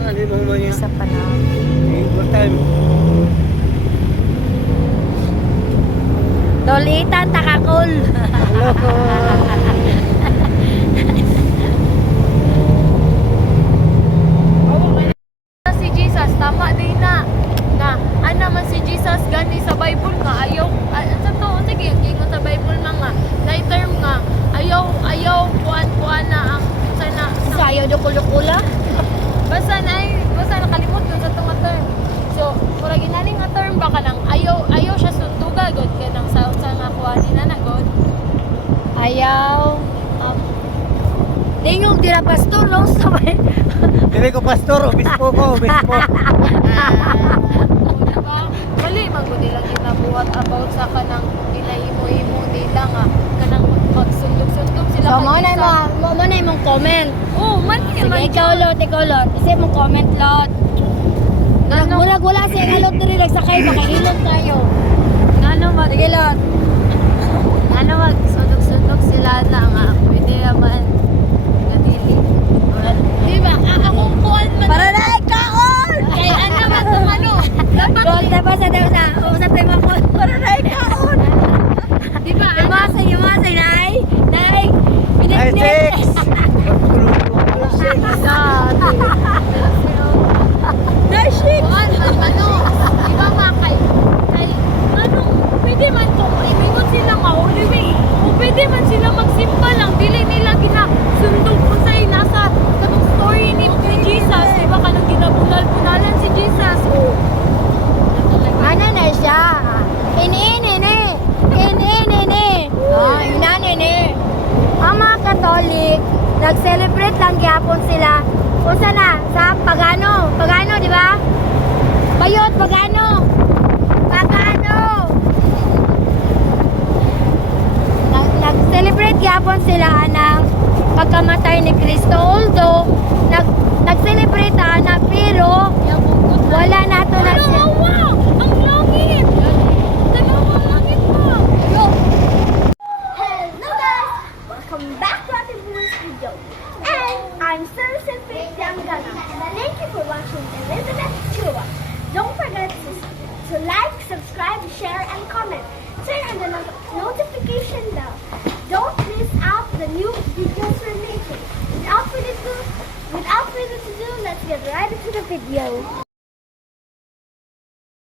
Ano mo mo niya? Isa pa na. What time? Dolitan takakul. Si Jesus tama din na ana man si Jesus gani sa Bible nga ayaw sa to sige gingon sa Bible nga na term nga ayaw kuan na ang sana sa ayaw do kulukula basta nakalimot dun sa tunga term so mura ginani nga term baka nang ayaw siya sunduga god kay nang sa nga kuan ni na god ayaw tingog dira pastor no sabay. Dili ko pastor, obispo ko, obispo. Diba? Mali man ko nila ginabuhat about sa kanang ginahimo-himo nila nga kanang magsundog-sundog sila So, mo na yung comment. Oh, man Sige, man. ikaw, Lot. Isip mong comment, Lot. Murag wala siya nga, Lot, diri nagsakay, makahilot tayo. Ngano mag Sige, Lot. ngano magsundog-sundog sila na nga pwede naman gadili. Diba? Akong kuwan man. Para na ikaon! Kay ano man tumano. Dapat Gold na ba sa usap tayo mga kuwan? Para na ikaon! diba? Yumasay, Nay! Nay! Ay, Pinit-nit! six! Nay, shit! Kuan man ano? Diba makay ano pwede man to imingon sila nga uliwi. O pwede man sila magsimba lang dili nila ginasundog kung sa'y nasa kanong story ni Jesus. Diba kanang ginabulal-bulalan si Jesus. Oh. Ano na siya? Ini-ini-ni! Ini-ini-ni! Ina-ini-ni! Ang mga Katolik, nag-celebrate lang gyapon sila. Kung na? Sa Pagano. Pagano, di ba? Bayot, Pagano! Pagano! Nag-celebrate gyapon sila ng pagkamatay ni Kristo. Although, nag-celebrate na pero wala na to na siya. Wow! Ang langit! Tanawa ang langit mo! Hello guys! Welcome back to our Bull's video. And I'm Sarah Pityangana. Thank you for watching Elizabeth Chua. Don't forget to like, subscribe, share, and comment. Turn on the notification bell. Don't miss out the new videos we're making. Without further ado, let's get right into the video.